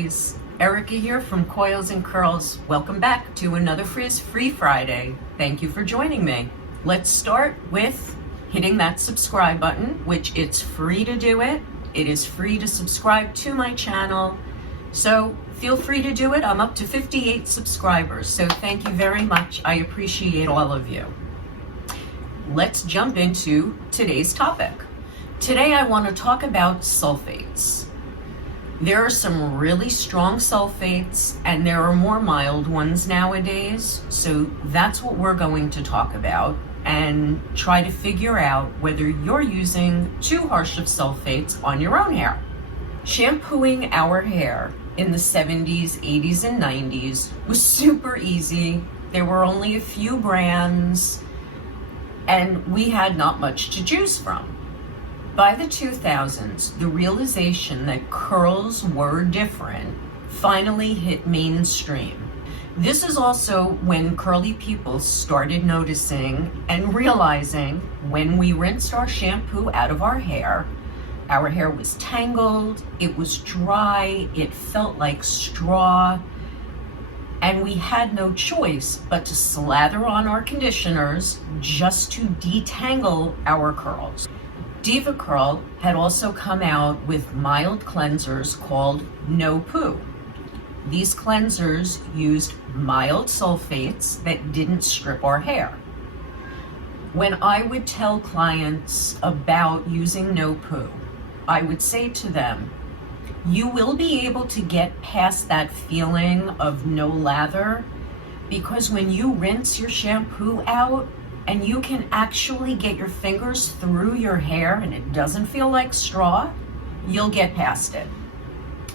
ladies. Erica here from Coils and Curls. Welcome back to another Frizz-Free Friday. Thank you for joining me. Let's start with hitting that subscribe button, which it's free to do it. It is free to subscribe to my channel. So feel free to do it. I'm up to 58 subscribers. So thank you very much. I appreciate all of you. Let's jump into today's topic. Today I want to talk about sulfates. There are some really strong sulfates and there are more mild ones nowadays. So that's what we're going to talk about and try to figure out whether you're using too harsh of sulfates on your own hair. Shampooing our hair in the 70s, 80s, and 90s was super easy. There were only a few brands and we had not much to choose from. By the 2000s, the realization that curls were different finally hit mainstream. This is also when curly people started noticing and realizing when we rinsed our shampoo out of our hair was tangled, it was dry, it felt like straw, and we had no choice but to slather on our conditioners just to detangle our curls. DevaCurl had also come out with mild cleansers called No Poo. These cleansers used mild sulfates that didn't strip our hair. When I would tell clients about using No Poo, I would say to them, you will be able to get past that feeling of no lather because when you rinse your shampoo out, and you can actually get your fingers through your hair and it doesn't feel like straw, you'll get past it.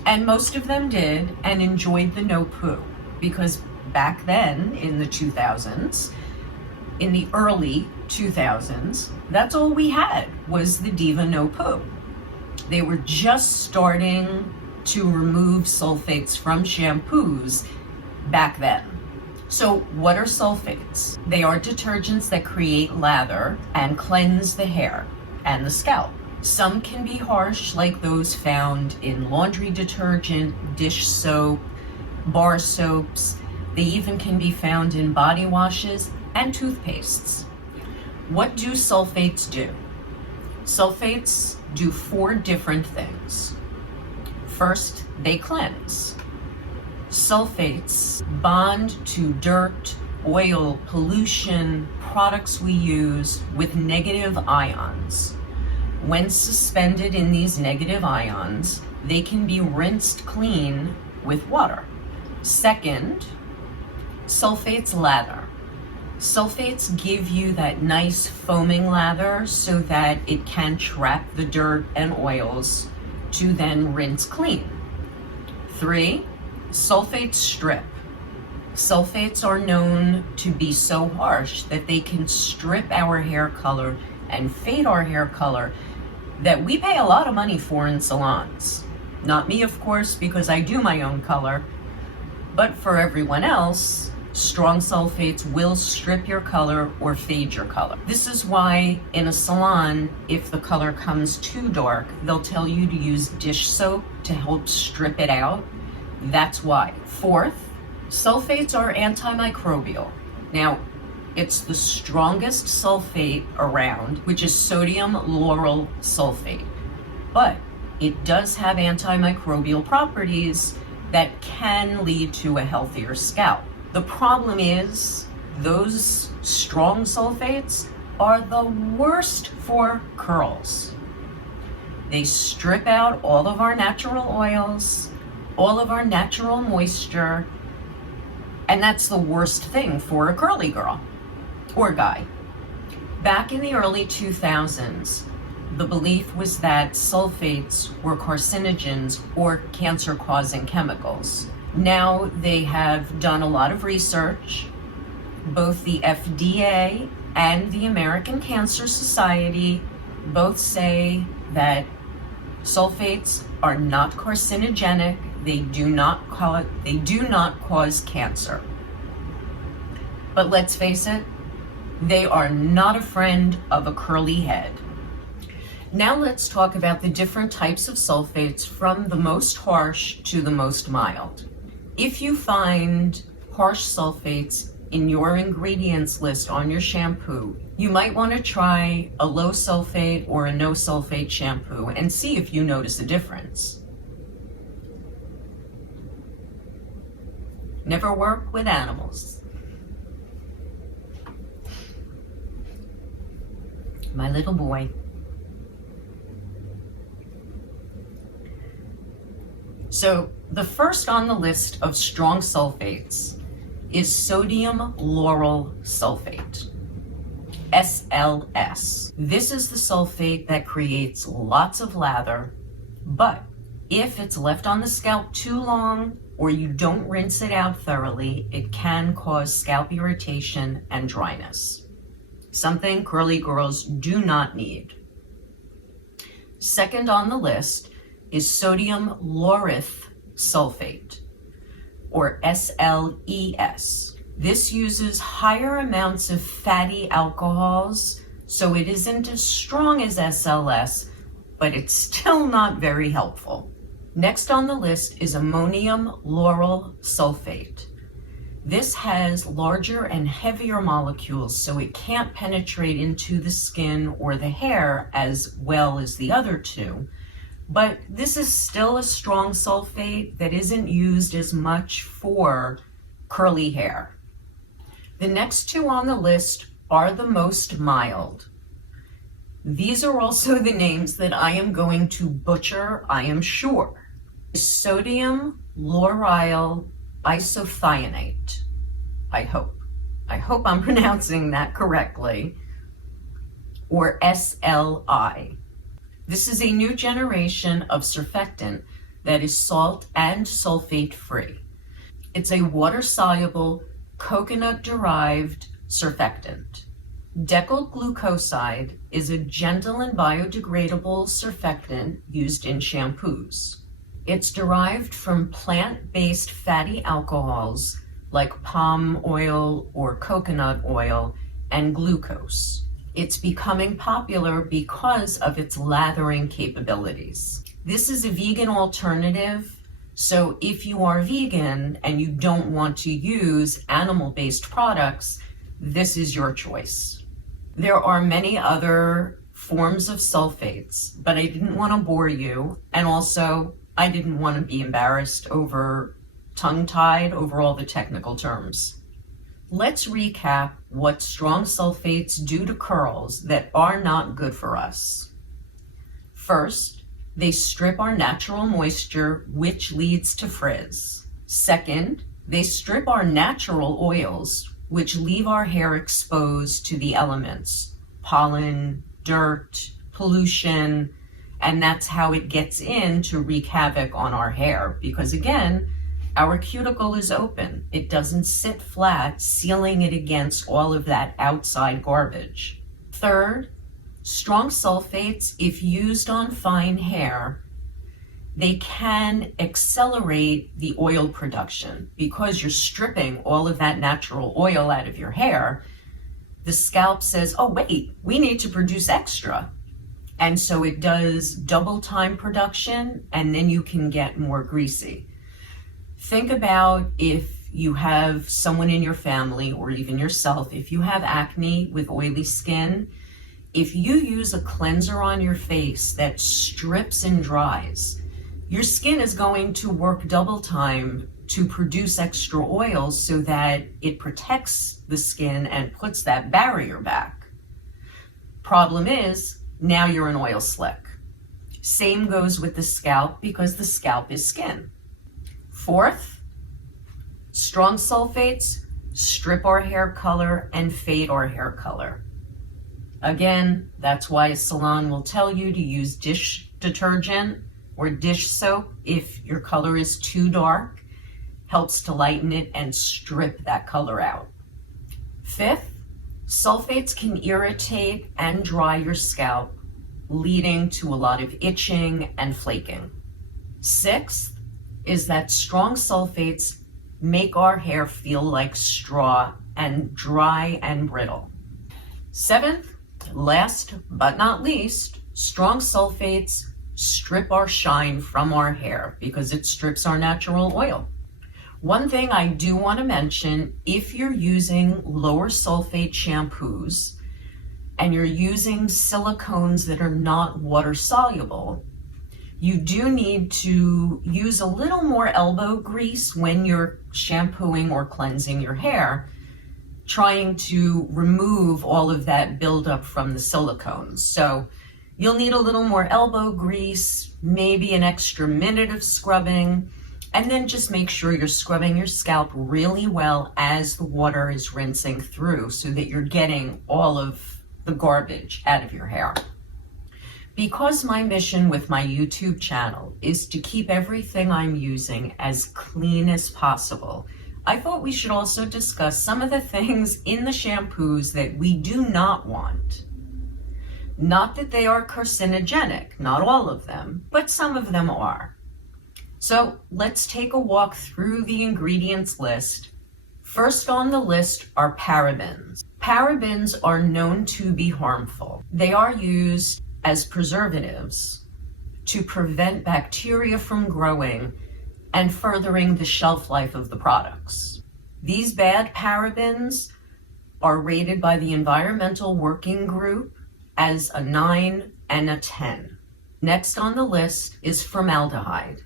And most of them did and enjoyed the No Poo because back then in the 2000s, in the early 2000s, that's all we had was the Diva No Poo. They were just starting to remove sulfates from shampoos back then. So what are sulfates? They are detergents that create lather and cleanse the hair and the scalp. Some can be harsh, like those found in laundry detergent, dish soap, bar soaps. They even can be found in body washes and toothpastes. What do sulfates do? Sulfates do 4 different things. First, they cleanse. Sulfates bond to dirt, oil, pollution, products we use with negative ions. When suspended in these negative ions, they can be rinsed clean with water. Second, sulfates lather. Sulfates give you that nice foaming lather so that it can trap the dirt and oils to then rinse clean. 3, sulfates strip. Sulfates are known to be so harsh that they can strip our hair color and fade our hair color that we pay a lot of money for in salons. Not me, of course, because I do my own color, but for everyone else, strong sulfates will strip your color or fade your color. This is why in a salon, if the color comes too dark, they'll tell you to use dish soap to help strip it out. That's why. 4th, sulfates are antimicrobial. Now, it's the strongest sulfate around, which is sodium lauryl sulfate. But it does have antimicrobial properties that can lead to a healthier scalp. The problem is those strong sulfates are the worst for curls. They strip out all of our natural oils, all of our natural moisture, and that's the worst thing for a curly girl or guy. Back in the early 2000s, the belief was that sulfates were carcinogens or cancer-causing chemicals. Now they have done a lot of research. Both the FDA and the American Cancer Society both say that sulfates are not carcinogenic. They do not cause cancer. But let's face it, they are not a friend of a curly head. Now let's talk about the different types of sulfates from the most harsh to the most mild. If you find harsh sulfates in your ingredients list on your shampoo, you might want to try a low sulfate or a no sulfate shampoo and see if you notice a difference. Never work with animals. My little boy. So the first on the list of strong sulfates is sodium lauryl sulfate, SLS. This is the sulfate that creates lots of lather, but if it's left on the scalp too long or you don't rinse it out thoroughly, it can cause scalp irritation and dryness, something curly girls do not need. Second on the list is sodium Laureth sulfate, or SLES. This uses higher amounts of fatty alcohols, so it isn't as strong as SLS, but it's still not very helpful. Next on the list is ammonium lauryl sulfate. This has larger and heavier molecules, so it can't penetrate into the skin or the hair as well as the other two. But this is still a strong sulfate that isn't used as much for curly hair. The next two on the list are the most mild. These are also the names that I am going to butcher, I am sure. Sodium Lauryl Isethionate. I hope I'm pronouncing that correctly. Or SLI. This is a new generation of surfactant that is salt and sulfate free. It's a water-soluble, coconut-derived surfactant. Decyl-Glucoside is a gentle and biodegradable surfactant used in shampoos. It's derived from plant-based fatty alcohols like palm oil or coconut oil and glucose. It's becoming popular because of its lathering capabilities. This is a vegan alternative, so if you are vegan and you don't want to use animal-based products, this is your choice. There are many other forms of sulfates, but I didn't want to bore you, and also I didn't want to be embarrassed over tongue-tied over all the technical terms. Let's recap what strong sulfates do to curls that are not good for us. First, they strip our natural moisture, which leads to frizz. Second, they strip our natural oils, which leave our hair exposed to the elements, pollen, dirt, pollution, and that's how it gets in to wreak havoc on our hair. Because again, our cuticle is open. It doesn't sit flat, sealing it against all of that outside garbage. Third, strong sulfates, if used on fine hair, they can accelerate the oil production. Because you're stripping all of that natural oil out of your hair, the scalp says, oh wait, we need to produce extra. And so it does double time production, and then you can get more greasy. Think about if you have someone in your family or even yourself, if you have acne with oily skin, if you use a cleanser on your face that strips and dries, your skin is going to work double time to produce extra oils so that it protects the skin and puts that barrier back. Problem is, now you're an oil slick. Same goes with the scalp because the scalp is skin. Fourth, strong sulfates strip our hair color and fade our hair color. Again, that's why a salon will tell you to use dish detergent or dish soap if your color is too dark. Helps to lighten it and strip that color out. Fifth, sulfates can irritate and dry your scalp, leading to a lot of itching and flaking. Sixth is that strong sulfates make our hair feel like straw and dry and brittle. Seventh, last but not least, Strong sulfates strip our shine from our hair because it strips our natural oil. One thing I do want to mention, if you're using lower sulfate shampoos and you're using silicones that are not water soluble, you do need to use a little more elbow grease when you're shampooing or cleansing your hair, trying to remove all of that buildup from the silicones. So you'll need a little more elbow grease, maybe an extra minute of scrubbing, and then just make sure you're scrubbing your scalp really well as the water is rinsing through so that you're getting all of the garbage out of your hair. Because my mission with my YouTube channel is to keep everything I'm using as clean as possible, I thought we should also discuss some of the things in the shampoos that we do not want. Not that they are carcinogenic, not all of them, but some of them are. So let's take a walk through the ingredients list. First on the list are parabens. Parabens are known to be harmful. They are used as preservatives to prevent bacteria from growing and furthering the shelf life of the products. These bad parabens are rated by the Environmental Working Group as a 9 and a 10. Next on the list is formaldehyde.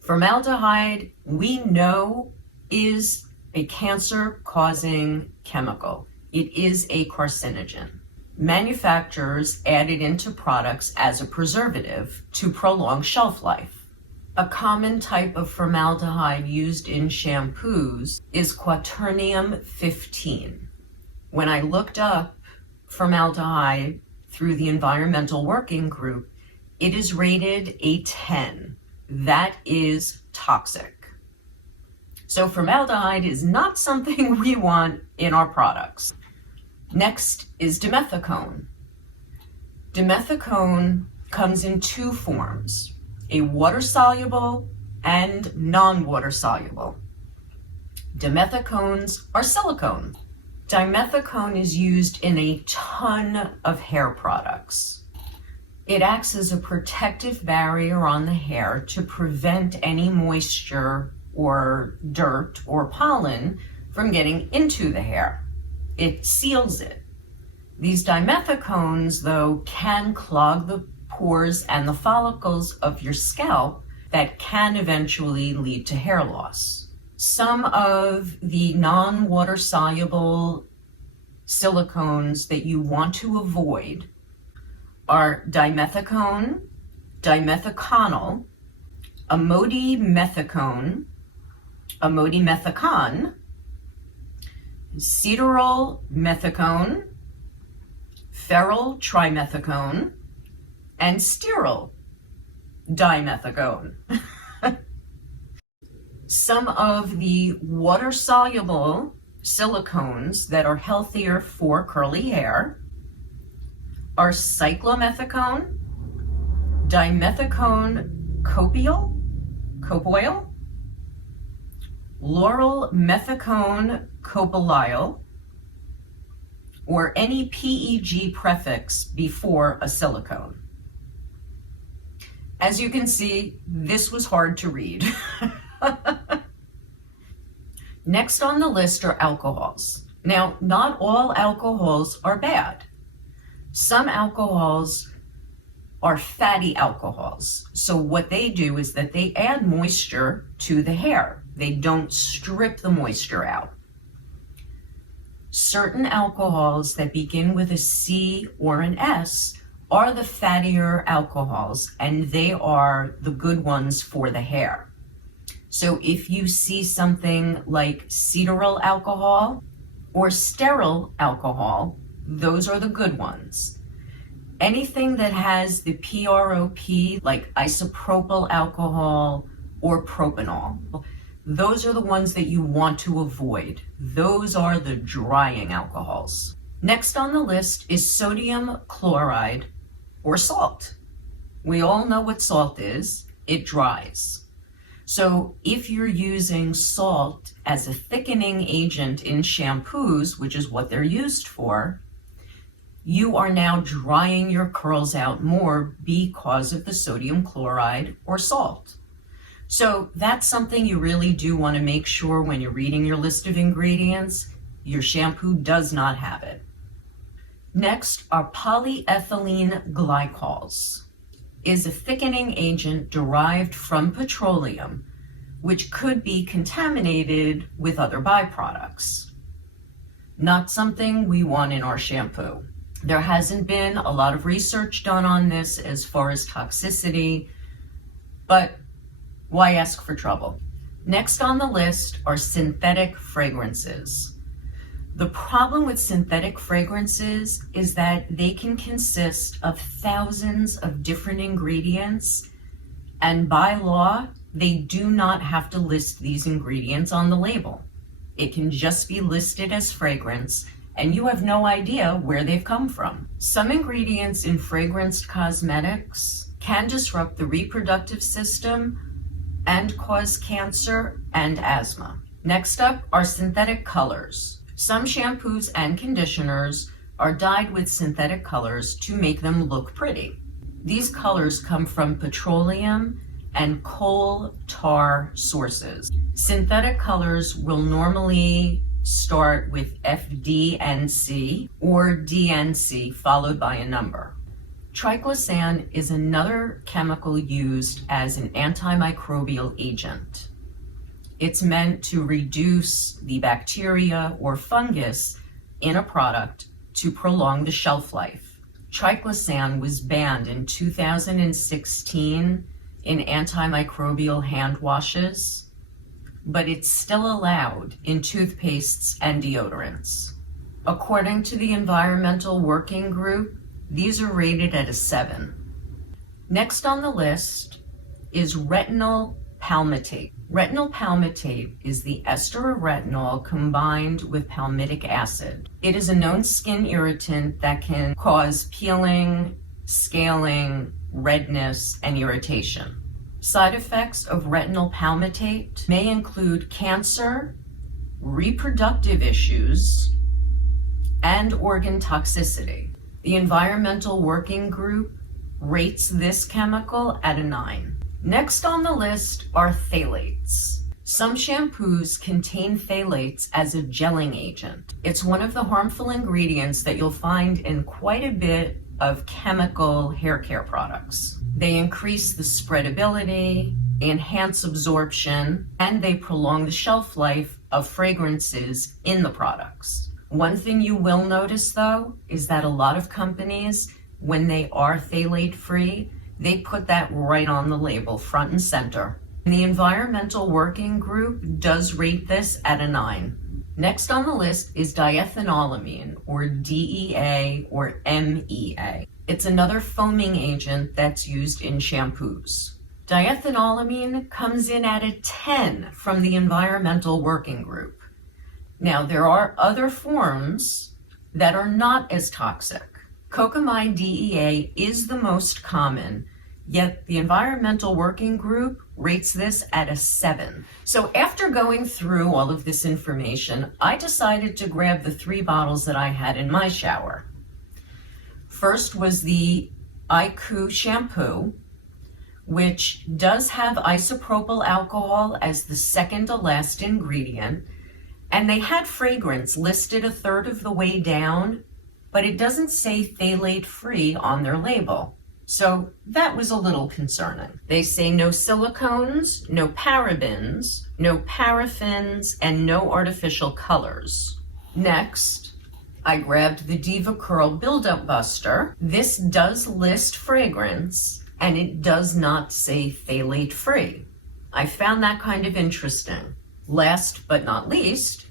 Formaldehyde, we know, is a cancer-causing chemical. It is a carcinogen. Manufacturers add it into products as a preservative to prolong shelf life. A common type of formaldehyde used in shampoos is quaternium 15. When I looked up formaldehyde through the Environmental Working Group, it is rated a 10. That is toxic. So formaldehyde is not something we want in our products. Next is dimethicone. Dimethicone comes in two forms, a water-soluble and non-water-soluble. Dimethicones are silicone. Dimethicone is used in a ton of hair products. It acts as a protective barrier on the hair to prevent any moisture or dirt or pollen from getting into the hair. It seals it. These dimethicones, though, can clog the pores and the follicles of your scalp that can eventually lead to hair loss. Some of the non-water soluble silicones that you want to avoid are dimethicone, dimethiconyl, amodimethicone, amodimethicone, cetyl methicone, ferryl trimethicone, and stearyl dimethicone. Some of the water-soluble silicones that are healthier for curly hair are cyclomethicone, dimethicone copiol, Lauryl methicone copolyl, or any PEG prefix before a silicone. As you can see, this was hard to read. Next on the list are alcohols. Now, not all alcohols are bad. Some alcohols are fatty alcohols. So what they do is that they add moisture to the hair. They don't strip the moisture out. Certain alcohols that begin with a C or an S are the fattier alcohols, and they are the good ones for the hair. So if you see something like cetyl alcohol or stearyl alcohol, those are the good ones. Anything that has the PROP, like isopropyl alcohol or propanol, those are the ones that you want to avoid. Those are the drying alcohols. Next on the list is sodium chloride or salt. We all know what salt is. It dries. So if you're using salt as a thickening agent in shampoos, which is what they're used for, you are now drying your curls out more because of the sodium chloride or salt. So that's something you really do want to make sure when you're reading your list of ingredients, your shampoo does not have it. Next are polyethylene glycols. Is a thickening agent derived from petroleum, which could be contaminated with other byproducts. Not something we want in our shampoo. There hasn't been a lot of research done on this as far as toxicity, but why ask for trouble? Next on the list are synthetic fragrances. The problem with synthetic fragrances is that they can consist of thousands of different ingredients, and by law, they do not have to list these ingredients on the label. It can just be listed as fragrance, and you have no idea where they've come from. Some ingredients in fragranced cosmetics can disrupt the reproductive system and cause cancer and asthma. Next up are synthetic colors. Some shampoos and conditioners are dyed with synthetic colors to make them look pretty. These colors come from petroleum and coal tar sources. Synthetic colors will normally start with FDNC or DNC followed by a number. Triclosan is another chemical used as an antimicrobial agent. It's meant to reduce the bacteria or fungus in a product to prolong the shelf life. Triclosan was banned in 2016 in antimicrobial hand washes, but it's still allowed in toothpastes and deodorants. According to the Environmental Working Group, these are rated at a 7. Next on the list is retinyl palmitate. Retinyl palmitate is the ester of retinol combined with palmitic acid. It is a known skin irritant that can cause peeling, scaling, redness, and irritation. Side effects of retinyl palmitate may include cancer, reproductive issues, and organ toxicity. The Environmental Working Group rates this chemical at a 9. Next on the list are phthalates. Some shampoos contain phthalates as a gelling agent. It's one of the harmful ingredients that you'll find in quite a bit of chemical hair care products. They increase the spreadability, enhance absorption, and they prolong the shelf life of fragrances in the products. One thing you will notice, though, is that a lot of companies, when they are phthalate-free, they put that right on the label, front and center. The Environmental Working Group does rate this at a 9. Next on the list is diethanolamine, or DEA, or MEA. It's another foaming agent that's used in shampoos. Diethanolamine comes in at a 10 from the Environmental Working Group. Now, there are other forms that are not as toxic. Cocamide DEA is the most common, yet the Environmental Working Group rates this at a 7. So after going through all of this information, I decided to grab the 3 bottles that I had in my shower. First was the IQ shampoo, which does have isopropyl alcohol as the second to last ingredient, and they had fragrance listed a third of the way down, but it doesn't say phthalate-free on their label. So that was a little concerning. They say no silicones, no parabens, no paraffins, and no artificial colors. Next, I grabbed the Diva Curl Build-Up Buster. This does list fragrance, and it does not say phthalate-free. I found that kind of interesting. Last but not least,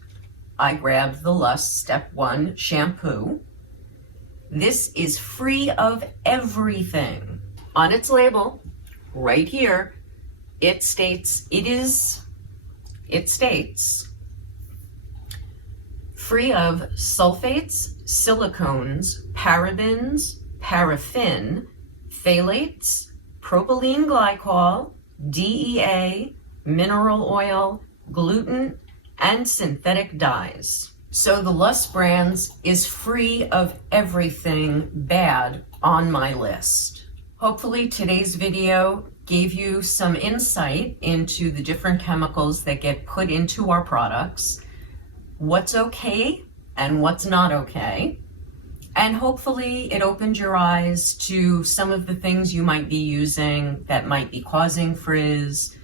I grabbed the Lust Step 1 shampoo. This is free of everything. On its label, right here, it states free of sulfates, silicones, parabens, paraffin, phthalates, propylene glycol, DEA, mineral oil, gluten, and synthetic dyes. So the Lust Brands is free of everything bad on my list. Hopefully today's video gave you some insight into the different chemicals that get put into our products, what's okay and what's not okay, and hopefully it opened your eyes to some of the things you might be using that might be causing frizz,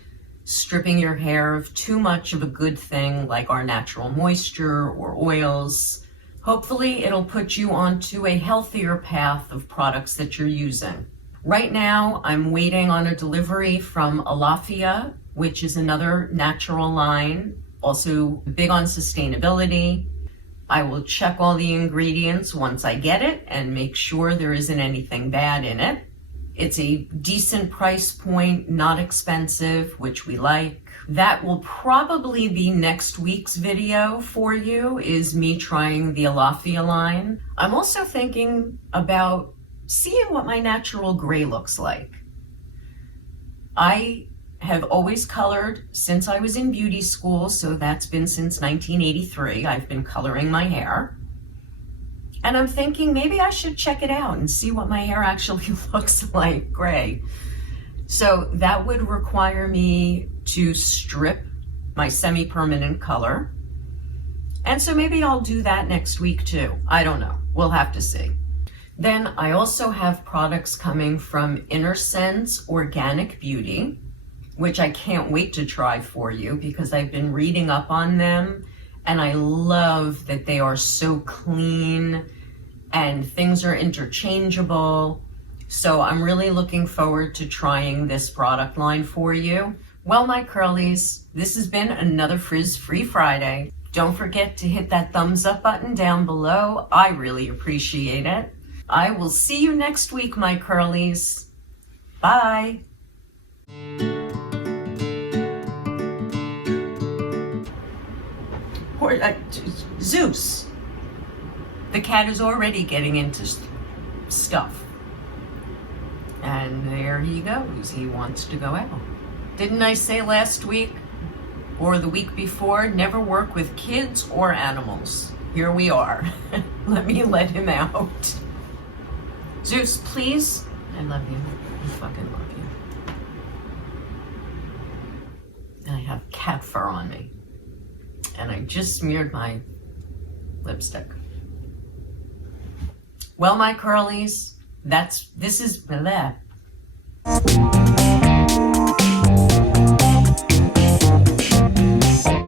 stripping your hair of too much of a good thing like our natural moisture or oils. Hopefully it'll put you onto a healthier path of products that you're using. Right now, I'm waiting on a delivery from Alafia, which is another natural line, also big on sustainability. I will check all the ingredients once I get it and make sure there isn't anything bad in it. It's a decent price point, not expensive, which we like. That will probably be next week's video for you, is me trying the Alafia line. I'm also thinking about seeing what my natural gray looks like. I have always colored since I was in beauty school, so that's been since 1983. I've been coloring my hair. And I'm thinking maybe I should check it out and see what my hair actually looks like gray. So that would require me to strip my semi-permanent color. And so maybe I'll do that next week too. I don't know. We'll have to see. Then I also have products coming from Inner Sense Organic Beauty, which I can't wait to try for you because I've been reading up on them and I love that they are so clean and things are interchangeable. So I'm really looking forward to trying this product line for you. Well, my curlies, this has been another Frizz-Free Friday. Don't forget to hit that thumbs up button down below. I really appreciate it. I will see you next week, my curlies. Bye. Zeus. The cat is already getting into stuff. And there he goes. He wants to go out. Didn't I say last week or the week before, never work with kids or animals? Here we are. Let me let him out. Zeus, please. I love you. I fucking love you. And I have cat fur on me. And I just smeared my lipstick. Well, my curlies, this is that.